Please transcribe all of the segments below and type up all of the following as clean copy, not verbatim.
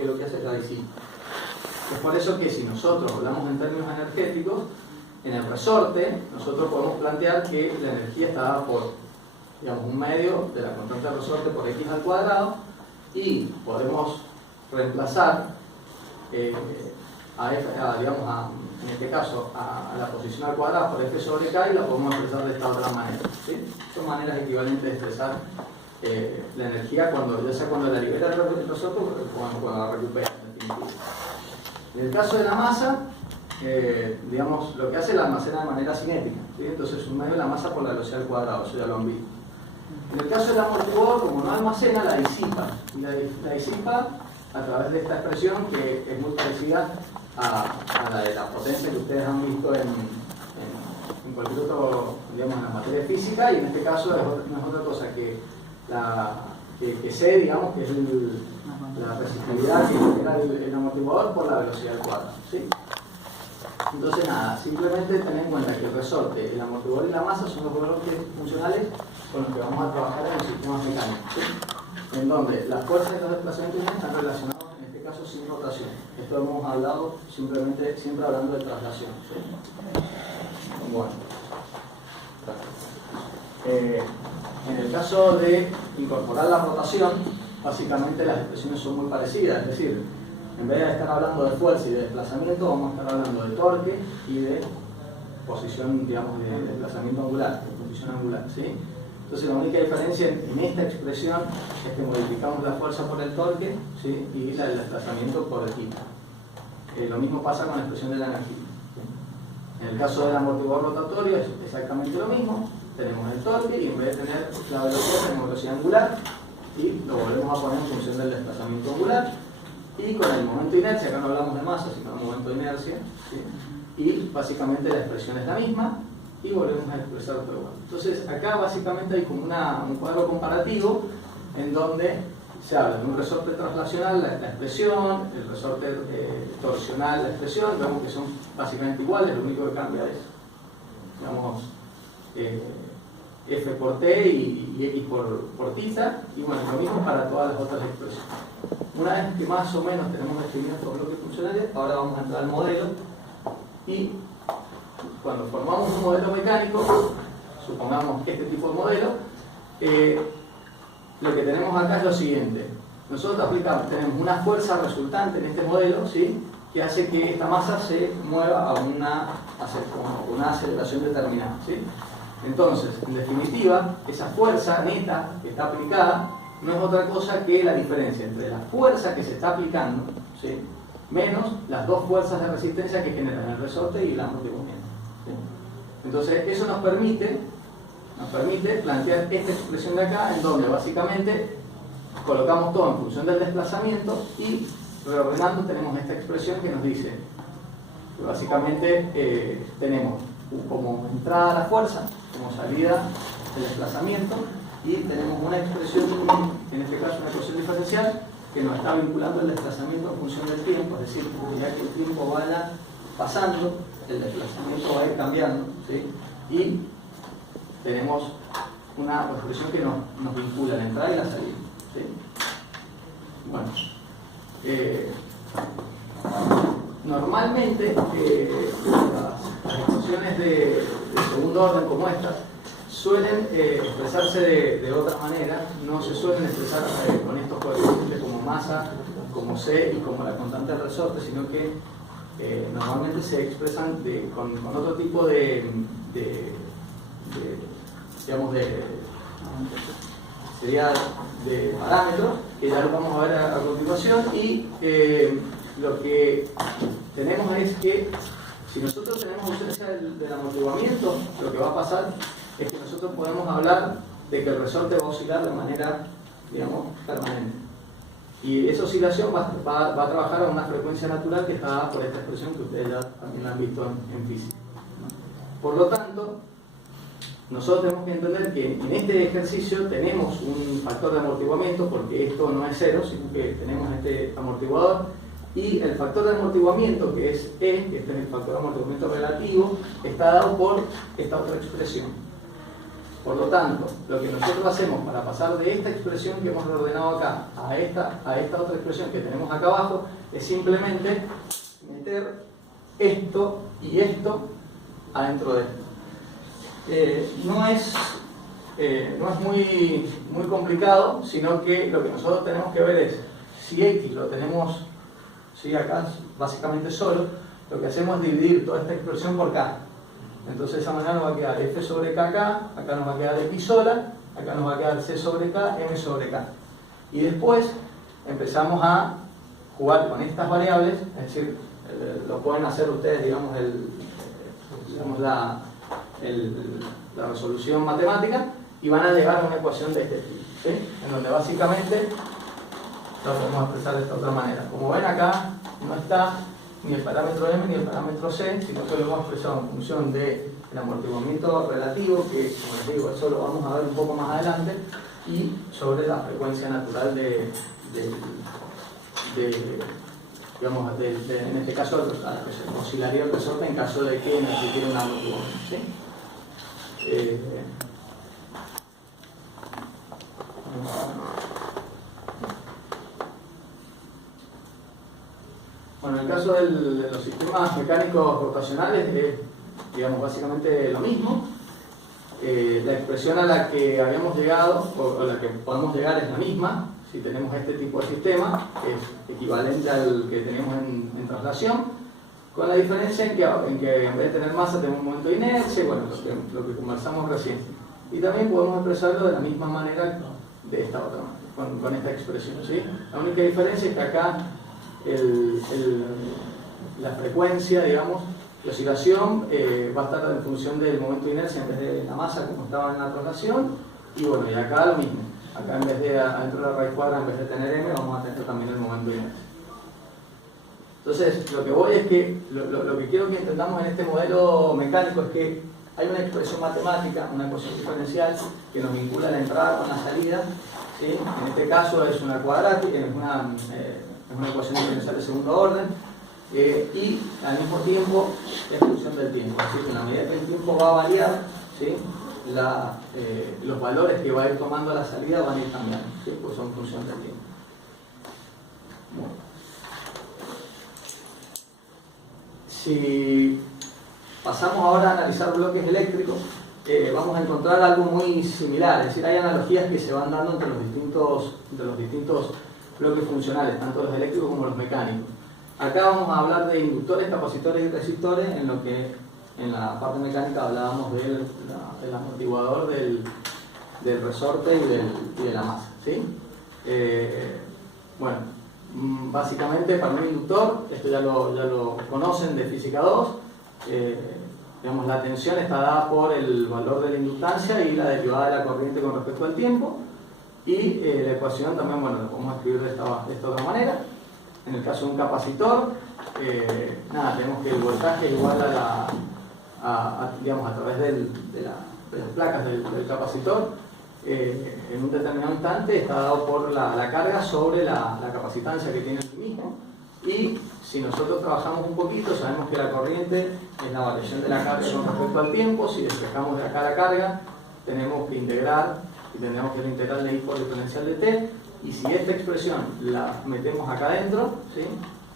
que lo que hace es la disipa. Es por eso que si nosotros hablamos en términos energéticos, en el resorte nosotros podemos plantear que la energía está dada por, digamos, un medio de la constante del resorte por x al cuadrado, y podemos reemplazar en este caso a la posición al cuadrado por f sobre k, y la podemos expresar de esta otra manera, ¿sí? Son maneras equivalentes de expresar la energía, ya sea cuando la libera el resorte o cuando la recupera, en definitiva. En el caso de la masa, digamos, lo que hace la almacena de manera cinética, ¿sí? Entonces un medio de la masa por la velocidad al cuadrado, eso ya lo han visto. En el caso del amortiguador, como no almacena, la disipa, y la disipa a través de esta expresión que es muy parecida a la de la potencia que ustedes han visto en cualquier otro, digamos, en la materia física, y en este caso no es otra cosa que C, digamos, que es la resistividad que genera el amortiguador por la velocidad al cuadrado, ¿sí? Entonces nada, simplemente tener en cuenta que el resorte, el amortiguador y la masa son los bloques funcionales con los que vamos a trabajar en los sistemas mecánicos, ¿sí? En donde las fuerzas y los desplazamientos están relacionados, en este caso, sin rotación. Esto hemos hablado siempre hablando de traslación, ¿sí? Bueno, en el caso de incorporar la rotación, básicamente las expresiones son muy parecidas, es decir, en vez de estar hablando de fuerza y de desplazamiento, vamos a estar hablando de torque y de posición, digamos, de desplazamiento angular, de posición angular, ¿sí? Entonces la única diferencia en esta expresión es que modificamos la fuerza por el torque, ¿sí? Y el desplazamiento por el giro. Lo mismo pasa con la expresión de la energía, ¿sí? En el caso del amortiguador rotatorio es exactamente lo mismo. Tenemos el torque y en vez de tener la velocidad tenemos velocidad angular, y lo volvemos a poner en función del desplazamiento angular, y con el momento de inercia, acá no hablamos de masa sino de momento de inercia, ¿sí? Y básicamente la expresión es la misma y volvemos a expresar todo igual. Entonces acá básicamente hay como un cuadro comparativo en donde se habla de un resorte translacional, la expresión, el resorte torsional, la expresión. Vemos que son básicamente iguales, lo único que cambia es, digamos, F por T y X por tita, y bueno, lo mismo para todas las otras expresiones. Una vez que más o menos tenemos definidos estos bloques funcionales, ahora vamos a entrar al modelo, y cuando formamos un modelo mecánico, supongamos que este tipo de modelo, lo que tenemos acá es lo siguiente. Nosotros tenemos una fuerza resultante en este modelo, ¿sí?, que hace que esta masa se mueva a una aceleración determinada, ¿sí? Entonces, en definitiva, esa fuerza neta que está aplicada no es otra cosa que la diferencia entre la fuerza que se está aplicando, ¿sí?, menos las dos fuerzas de resistencia que generan el resorte y el amortiguamiento, ¿sí? Entonces, eso nos permite plantear esta expresión de acá, en donde básicamente colocamos todo en función del desplazamiento, y reordenando tenemos esta expresión que nos dice que básicamente tenemos como entrada la fuerza, como salida el desplazamiento, y tenemos una expresión, en este caso una ecuación diferencial, que nos está vinculando el desplazamiento en función del tiempo, es decir, ya que el tiempo vaya pasando, el desplazamiento va a ir cambiando, ¿sí? Y tenemos una expresión que nos vincula la entrada y la salida, ¿sí? Bueno, normalmente las expresiones de segundo orden como estas suelen expresarse de otra manera. No se suelen expresar con estos coeficientes como masa, como C y como la constante del resorte, sino que normalmente se expresan con otro tipo de parámetros, que ya lo vamos a ver a continuación. Y lo que tenemos es que si nosotros tenemos ausencia del amortiguamiento, lo que va a pasar es que nosotros podemos hablar de que el resorte va a oscilar de manera, digamos, permanente. Y esa oscilación va a trabajar a una frecuencia natural que está dada por esta expresión que ustedes ya también la han visto en física. Por lo tanto, nosotros tenemos que entender que en este ejercicio tenemos un factor de amortiguamiento, porque esto no es cero, sino que tenemos este amortiguador, y el factor de amortiguamiento, que es E, que este es el factor de amortiguamiento relativo, está dado por esta otra expresión. Por lo tanto, lo que nosotros hacemos para pasar de esta expresión que hemos ordenado acá a esta otra expresión que tenemos acá abajo es simplemente meter esto y esto adentro de esto. No es muy complicado, sino que lo que nosotros tenemos que ver es si X lo tenemos acá básicamente solo, lo que hacemos es dividir toda esta expresión por K. Entonces de esa manera nos va a quedar F sobre K acá nos va a quedar X sola, acá nos va a quedar C sobre K, M sobre K. Y después empezamos a jugar con estas variables, es decir, lo pueden hacer ustedes, digamos, la resolución matemática, y van a llegar a una ecuación de este tipo, ¿sí? En donde básicamente lo podemos expresar de esta otra manera. Como ven acá, no está ni el parámetro M ni el parámetro C, sino que lo hemos expresado en función del amortiguamiento relativo, que como les digo, eso lo vamos a ver un poco más adelante, y sobre la frecuencia natural en este caso, a la que se oscilaría el resorte en caso de que necesite un amortiguamiento, ¿sí? Bueno, en el caso de los sistemas mecánicos rotacionales es, digamos, básicamente lo mismo. La expresión a la que habíamos llegado, o a la que podemos llegar, es la misma. Si tenemos este tipo de sistema, es equivalente al que tenemos en traslación, con la diferencia en que en vez de tener masa tenemos un momento de inercia, bueno, lo que conversamos recién. Y también podemos expresarlo de la misma manera de esta otra manera, con esta expresión, ¿sí? La única diferencia es que acá la frecuencia, digamos, de oscilación va a estar en función del momento de inercia en vez de la masa como estaba en la traslación, y bueno, y acá lo mismo. Acá en vez de, adentro de la raíz cuadrada, en vez de tener M, vamos a tener también el momento de inercia. Entonces, lo que voy es que, lo que quiero que entendamos en este modelo mecánico es que hay una expresión matemática, una ecuación diferencial, que nos vincula la entrada con la salida, ¿sí? En este caso es una cuadrática, es una ecuación diferencial de segundo orden, y al mismo tiempo es función del tiempo. Así que en la medida que el tiempo va a variar, ¿sí? Los valores que va a ir tomando la salida van a ir cambiando, ¿sí? Pues son función del tiempo. Bueno. Si pasamos ahora a analizar bloques eléctricos, vamos a encontrar algo muy similar, es decir, hay analogías que se van dando entre los distintos bloques funcionales, tanto los eléctricos como los mecánicos. Acá vamos a hablar de inductores, capacitores y resistores, en lo que en la parte mecánica hablábamos del amortiguador, del resorte y de la masa, ¿sí? Bueno, básicamente para un inductor, esto ya lo conocen de física 2, digamos, la tensión está dada por el valor de la inductancia y la derivada de la corriente con respecto al tiempo, y la ecuación también, bueno, la podemos escribir de esta otra manera. En el caso de un capacitor, tenemos que el voltaje es igual digamos, a través de las placas del capacitor, en un determinado instante está dado por la carga sobre la capacitancia que tiene en sí mismo, y si nosotros trabajamos un poquito, sabemos que la corriente es la variación de la carga con respecto al tiempo. Si despejamos de acá la carga, tenemos que integrar, y tendremos que la integral de I por el exponencial de t, y si esta expresión la metemos acá adentro, ¿sí?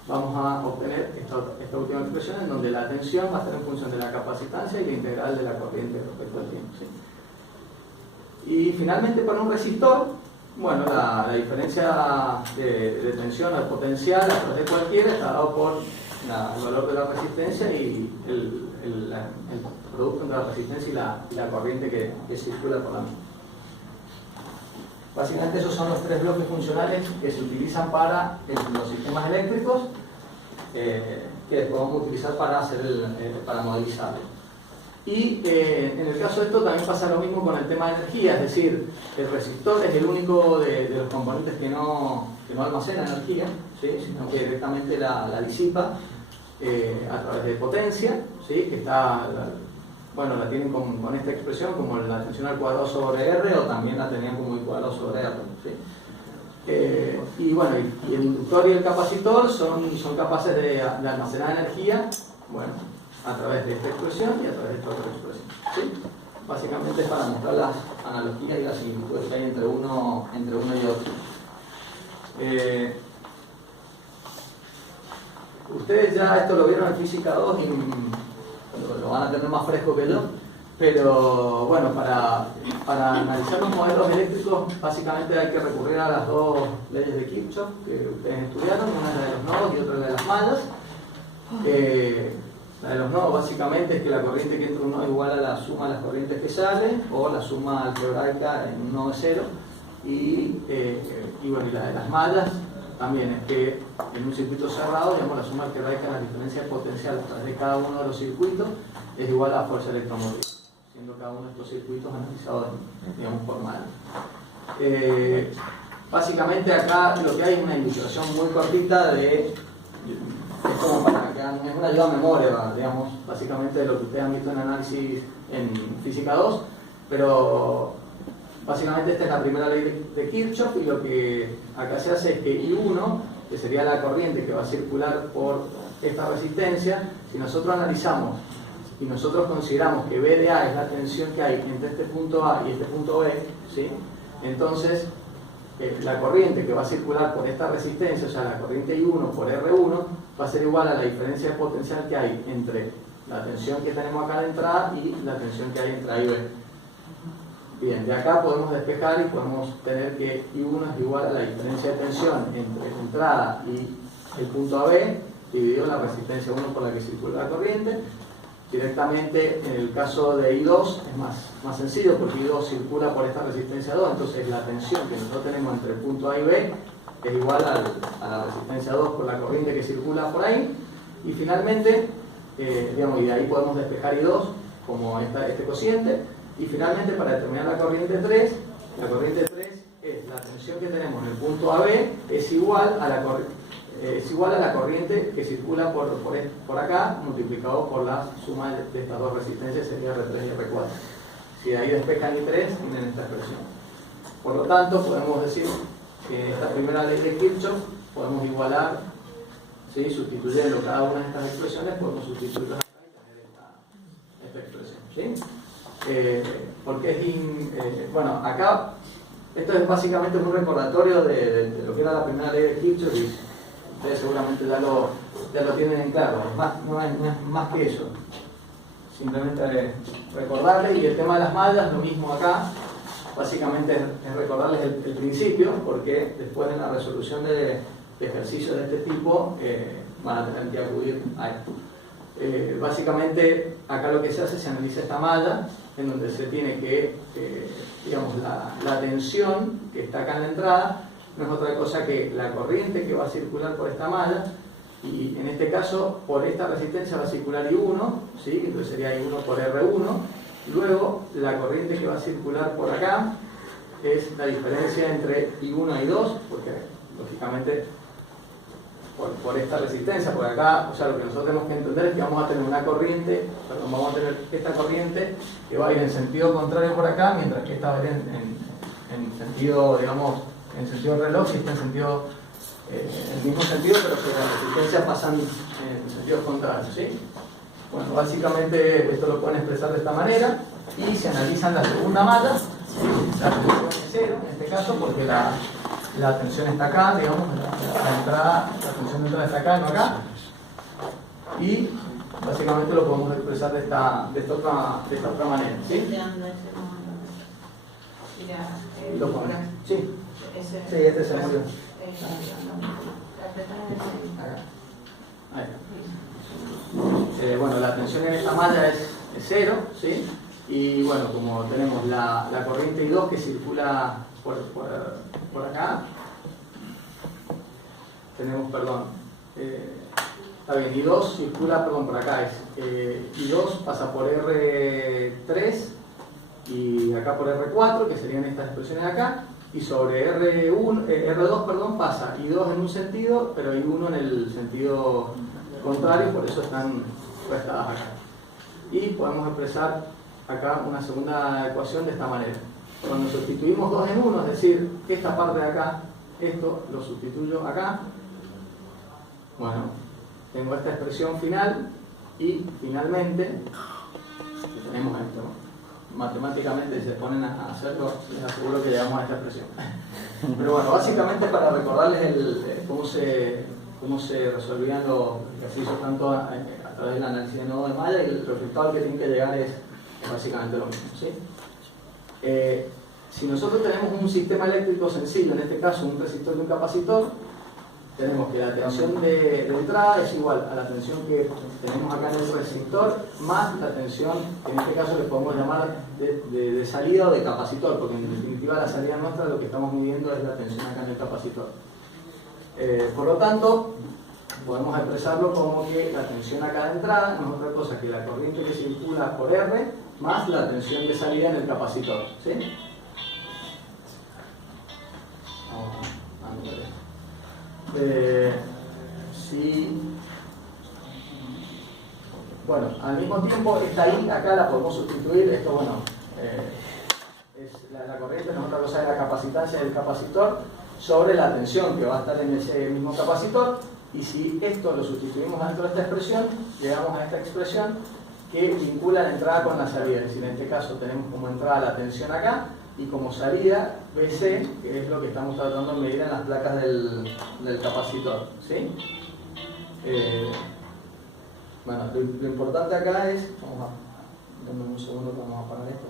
Vamos a obtener esta última expresión en donde la tensión va a estar en función de la capacitancia y la integral de la corriente respecto al tiempo, ¿sí? Y finalmente, para un resistor, bueno, la diferencia de tensión al potencial a través de cualquiera está dado por el valor de la resistencia y el producto entre la resistencia y la corriente que circula por la misma. Básicamente esos son los tres bloques funcionales que se utilizan para los sistemas eléctricos, que después vamos a utilizar para modelizarlo. Y en el caso de esto también pasa lo mismo con el tema de energía, es decir, el resistor es el único de los componentes que no almacena energía, ¿sí? Sino que directamente la disipa a través de potencia, ¿sí? Que está, bueno, la tienen con esta expresión como la tensión al cuadrado sobre R, o también la tenían como I cuadrado sobre R, ¿sí? Y bueno, y el inductor y el capacitor son capaces de almacenar energía, bueno, a través de esta expresión y a través de esta otra expresión, ¿sí? básicamente es para mostrar las analogías y las similitudes que hay entre uno y otro. Ustedes ya esto lo vieron en Física 2 y lo van a tener más fresco que yo, pero bueno, para analizar los modelos eléctricos básicamente hay que recurrir a las dos leyes de Kirchhoff que ustedes estudiaron, una es la de los nodos y otra es la de las mallas. La de los nodos básicamente es que la corriente que entra en un nodo es igual a la suma de las corrientes que salen, o la suma algebraica en un nodo de cero, y bueno, y la de las mallas también es que en un circuito cerrado, digamos, la suma algebraica de la diferencia de potencial a través de cada uno de los circuitos es igual a la fuerza electromotriz, siendo cada uno de estos circuitos analizados, digamos, por mallas. Básicamente acá lo que hay es una ilustración muy cortita de... Es como para que es una ayuda a memoria, digamos, básicamente de lo que ustedes han visto en análisis en Física 2, pero básicamente esta es la primera ley de Kirchhoff y lo que acá se hace es que I1, que sería la corriente que va a circular por esta resistencia, si nosotros analizamos y nosotros consideramos que B de A es la tensión que hay entre este punto A y este punto B, ¿sí? Entonces la corriente que va a circular por esta resistencia, o sea, la corriente I1 por R1, va a ser igual a la diferencia de potencial que hay entre la tensión que tenemos acá de entrada y la tensión que hay entre A y B. Bien, de acá podemos despejar y podemos tener que I1 es igual a la diferencia de tensión entre la entrada y el punto AB, dividido la resistencia 1 por la que circula la corriente. Directamente, en el caso de I2 es más sencillo porque I2 circula por esta resistencia 2, entonces la tensión que nosotros tenemos entre el punto A y B es igual a la resistencia 2 por la corriente que circula por ahí. Y finalmente, digamos, y de ahí podemos despejar I2 como este cociente. Y finalmente, para determinar la corriente 3 es la tensión que tenemos en el punto AB es igual a la corriente que circula por acá multiplicado por la suma de estas dos resistencias, sería R3 y R4. Si de ahí despejan I3, tienen esta expresión. Por lo tanto, podemos decir que esta primera ley de Kirchhoff podemos igualar, ¿sí? Sustituyendo cada una de estas expresiones, podemos sustituirlas acá y tener esta expresión, ¿sí? Porque bueno, acá esto es básicamente un recordatorio de lo que era la primera ley de Kirchhoff y ustedes seguramente ya lo tienen en claro, no es más que eso, simplemente recordarles. Y el tema de las mallas, lo mismo acá, básicamente es recordarles el principio, porque después en la resolución de ejercicios de este tipo van a tener que acudir a esto. Básicamente acá lo que se hace, se analiza esta malla en donde se tiene que, digamos, la tensión que está acá en la entrada no es otra cosa que la corriente que va a circular por esta malla, y en este caso por esta resistencia va a circular I1, ¿sí? Entonces sería I1 por R1. Luego la corriente que va a circular por acá es la diferencia entre I1 y I2, porque lógicamente por esta resistencia, por acá, o sea, lo que nosotros tenemos que entender es que vamos a tener una corriente, perdón, vamos a tener esta corriente que va a ir en sentido contrario por acá, mientras que esta va a ir en sentido, digamos, en sentido reloj, y está en sentido, el mismo sentido, pero que las resistencias pasan en sentidos contrarios, ¿sí? Bueno, básicamente esto lo pueden expresar de esta manera, y se analizan la segunda malla, la tensión es cero en este caso, porque la tensión está acá, digamos, la tensión de entrada está acá, no acá, y básicamente lo podemos expresar de esta otra manera, ¿sí? Lo pones, sí. Sí, este se murió. Ahí está. Bueno, la tensión en esta malla es cero, ¿sí? Y bueno, como tenemos la corriente I2 que circula por acá, tenemos, perdón, está bien, I2 circula, perdón, por acá I2 pasa por R3 y acá por R4, que serían estas expresiones de acá, y sobre R2, perdón, pasa I2 en un sentido, pero I1 en el sentido contrario, por eso están restadas acá. Y podemos expresar acá una segunda ecuación de esta manera. Cuando sustituimos 2 en 1, es decir, esta parte de acá, esto lo sustituyo acá, bueno, tengo esta expresión final y finalmente tenemos esto. matemáticamente se ponen a hacerlo, les aseguro que llegamos a esta expresión. Pero bueno, básicamente para recordarles cómo se resolvían los ejercicios tanto a través del análisis de nodo de malla, y el resultado al que tienen que llegar es básicamente lo mismo, ¿sí? Si nosotros tenemos un sistema eléctrico sencillo, en este caso un resistor y un capacitor, tenemos que la tensión de entrada es igual a la tensión que tenemos acá en el resistor más la tensión, que en este caso le podemos llamar de salida o de capacitor, porque en definitiva la salida nuestra lo que estamos midiendo es la tensión acá en el capacitor. Por lo tanto, podemos expresarlo como que la tensión acá de entrada no es otra cosa que la corriente que circula por R más la tensión de salida en el capacitor, ¿sí? Sí. Bueno, al mismo tiempo esta I acá la podemos sustituir. Esto, bueno, es la corriente no es otra cosa de la capacitancia del capacitor sobre la tensión que va a estar en ese mismo capacitor, y si esto lo sustituimos dentro de esta expresión, llegamos a esta expresión que vincula la entrada con la salida. Es decir, en este caso tenemos como entrada la tensión acá y como salida BC, que es lo que estamos tratando de medir en las placas del capacitor, ¿sí? Bueno, lo importante acá es, dame un segundo que vamos a parar esto.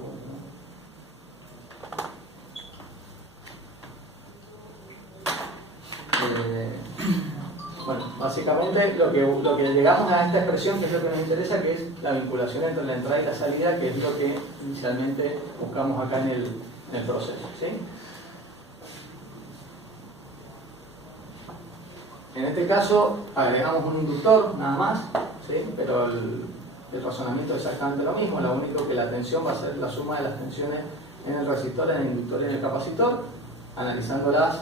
Bueno, básicamente lo que llegamos a esta expresión, que es lo que nos interesa, que es la vinculación entre la entrada y la salida, que es lo que inicialmente buscamos acá en el proceso, ¿sí? En este caso agregamos un inductor nada más, ¿sí? Pero el razonamiento es exactamente lo mismo, lo único que la tensión va a ser la suma de las tensiones en el resistor, en el inductor y en el capacitor, analizándolas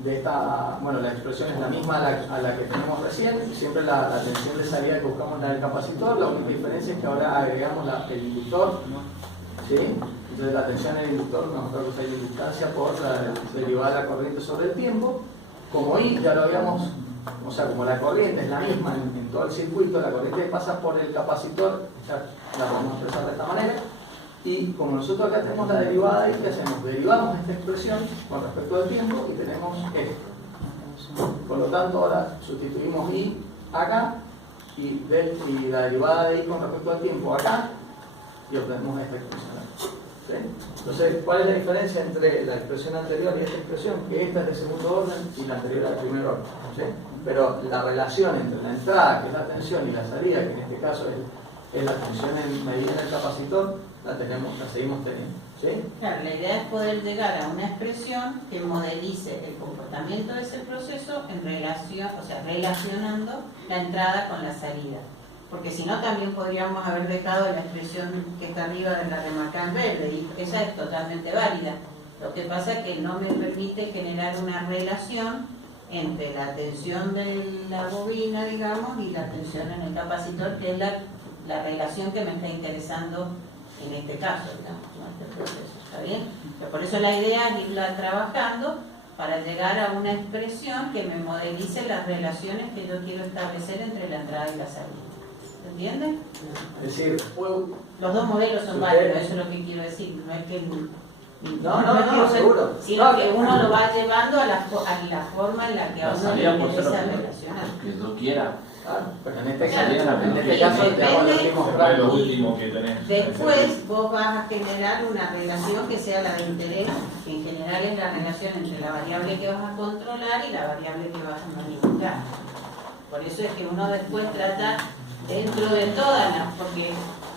de esta, bueno, la expresión es la misma a la que tenemos recién, siempre la tensión de salida que buscamos la del capacitor, la única diferencia es que ahora agregamos el inductor, ¿sí? Entonces la tensión en el inductor no es otra cosa de inductancia por la derivada de la corriente sobre el tiempo. Como I ya lo habíamos, o sea, como la corriente es la misma en todo el circuito, la corriente que pasa por el capacitor, ya la podemos expresar de esta manera. Y como nosotros acá tenemos la derivada, ¿qué hacemos? Derivamos esta expresión con respecto al tiempo y tenemos esto. Por lo tanto, ahora sustituimos I acá y la derivada de I con respecto al tiempo acá y obtenemos esta expresión. ¿Sí? Entonces, ¿cuál es la diferencia entre la expresión anterior y esta expresión? Que esta es de segundo orden y la anterior es de primer orden, ¿sí? Pero la relación entre la entrada, que es la tensión, y la salida, que en este caso es la tensión medida en el capacitor, la seguimos teniendo, ¿sí? Claro, la idea es poder llegar a una expresión que modelice el comportamiento de ese proceso en relación, o sea, relacionando la entrada con la salida. Porque si no, también podríamos haber dejado la expresión que está arriba de la remarcada en verde, y esa es totalmente válida. Lo que pasa es que no me permite generar una relación entre la tensión de la bobina, digamos, y la tensión en el capacitor, que es la relación que me está interesando en este caso, digamos, en este proceso. ¿Está bien? Pero por eso la idea es irla trabajando para llegar a una expresión que me modelice las relaciones que yo quiero establecer entre la entrada y la salida. ¿Se entiende? Es decir, los dos modelos son válidos, eso es lo que quiero decir. No es que no, seguro. Sino que uno lo va llevando a la forma en la que a uno le interesa relacionar. Que tú quieras. Claro, pero en este caso te hago lo último que tenés. Después vos vas a generar una relación que sea la de interés, que en general es la relación entre la variable que vas a controlar y la variable que vas a manipular. Por eso es que uno después trata, dentro de todas las, porque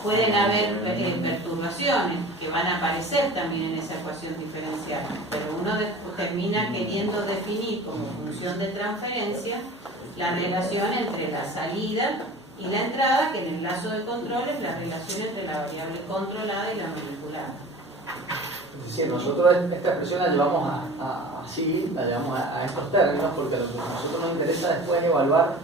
pueden haber perturbaciones que van a aparecer también en esa ecuación diferencial, pero uno termina queriendo definir como función de transferencia la relación entre la salida y la entrada, que en el lazo de control es la relación entre la variable controlada y la manipulada. Es decir, nosotros esta expresión la llevamos así, la llevamos a estos términos, porque lo que a nosotros nos interesa después es evaluar,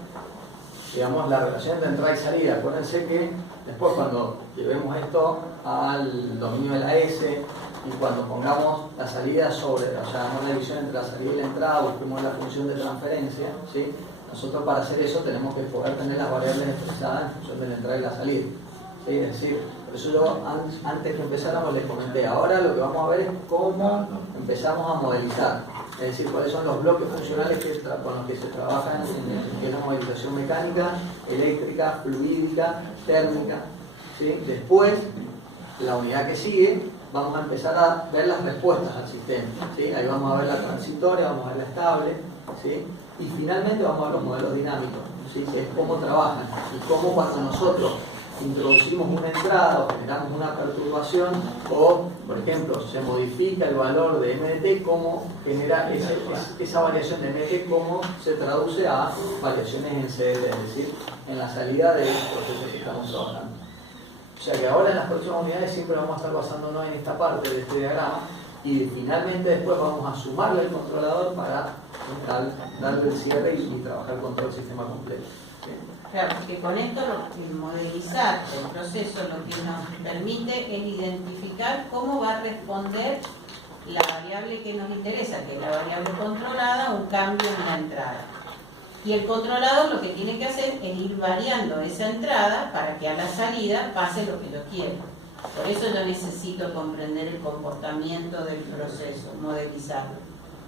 digamos, la relación entre entrada y salida. Acuérdense que después cuando llevemos esto al dominio de la S y cuando pongamos la salida sobre, o sea, hagamos la división entre la salida y la entrada, busquemos la función de transferencia, ¿sí? Nosotros para hacer eso tenemos que poder tener las variables expresadas en función de la entrada y la salida, ¿sí? Es decir, por eso yo antes que empezáramos les comenté, ahora lo que vamos a ver es cómo empezamos a modelizar, es decir, cuáles son los bloques funcionales con los que se trabaja en la modelización mecánica, eléctrica, fluídica, térmica, ¿sí? Después, la unidad que sigue, vamos a empezar a ver las respuestas al sistema, ¿sí? Ahí vamos a ver la transitoria, vamos a ver la estable, ¿sí? Y finalmente vamos a ver los modelos dinámicos, ¿sí? Que es cómo trabajan y cómo cuando nosotros introducimos una entrada o generamos una perturbación o, por ejemplo, se modifica el valor de MDT, cómo genera esa variación de MDT, cómo se traduce a variaciones en CDT, es decir, en la salida del proceso que estamos trabajando. O sea que ahora en las próximas unidades siempre vamos a estar basándonos en esta parte de este diagrama y finalmente después vamos a sumarle al controlador para darle el cierre y trabajar con todo el sistema completo. ¿Sí? Claro, porque con esto modelizar el proceso lo que nos permite es identificar cómo va a responder la variable que nos interesa, que es la variable controlada, un cambio en la entrada. Y el controlador lo que tiene que hacer es ir variando esa entrada para que a la salida pase lo que yo quiero. Por eso yo necesito comprender el comportamiento del proceso, modelizarlo.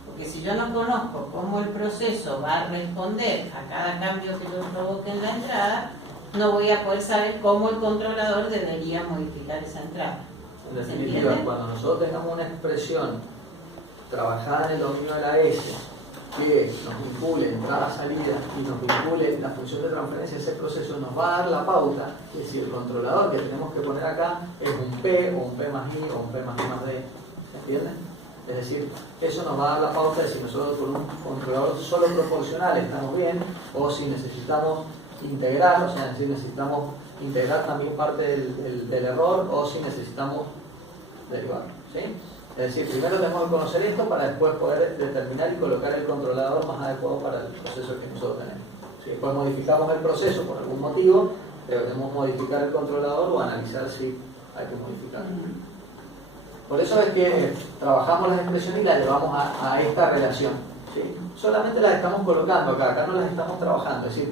Porque si yo no conozco cómo el proceso va a responder a cada cambio que yo provoque en la entrada, no voy a poder saber cómo el controlador debería modificar esa entrada. En definitiva, cuando nosotros tengamos una expresión trabajada en el dominio de la S, que nos vincule entrada-salida y nos vincule la función de transferencia, ese proceso nos va a dar la pauta, es decir, el controlador que tenemos que poner acá es un P o un P más I o un P más I más D. ¿Se entiende? Es decir, eso nos va a dar la pauta de si nosotros con un controlador solo proporcional estamos bien o si necesitamos integrar, o sea, si necesitamos integrar también parte del error o si necesitamos derivar. ¿Sí? Es decir, primero tenemos que conocer esto para después poder determinar y colocar el controlador más adecuado para el proceso que nosotros tenemos. Si después modificamos el proceso por algún motivo, debemos modificar el controlador o analizar si hay que modificarlo. Por eso es que trabajamos las expresiones y las llevamos a esta relación. ¿Sí? Solamente las estamos colocando acá no las estamos trabajando. Es decir,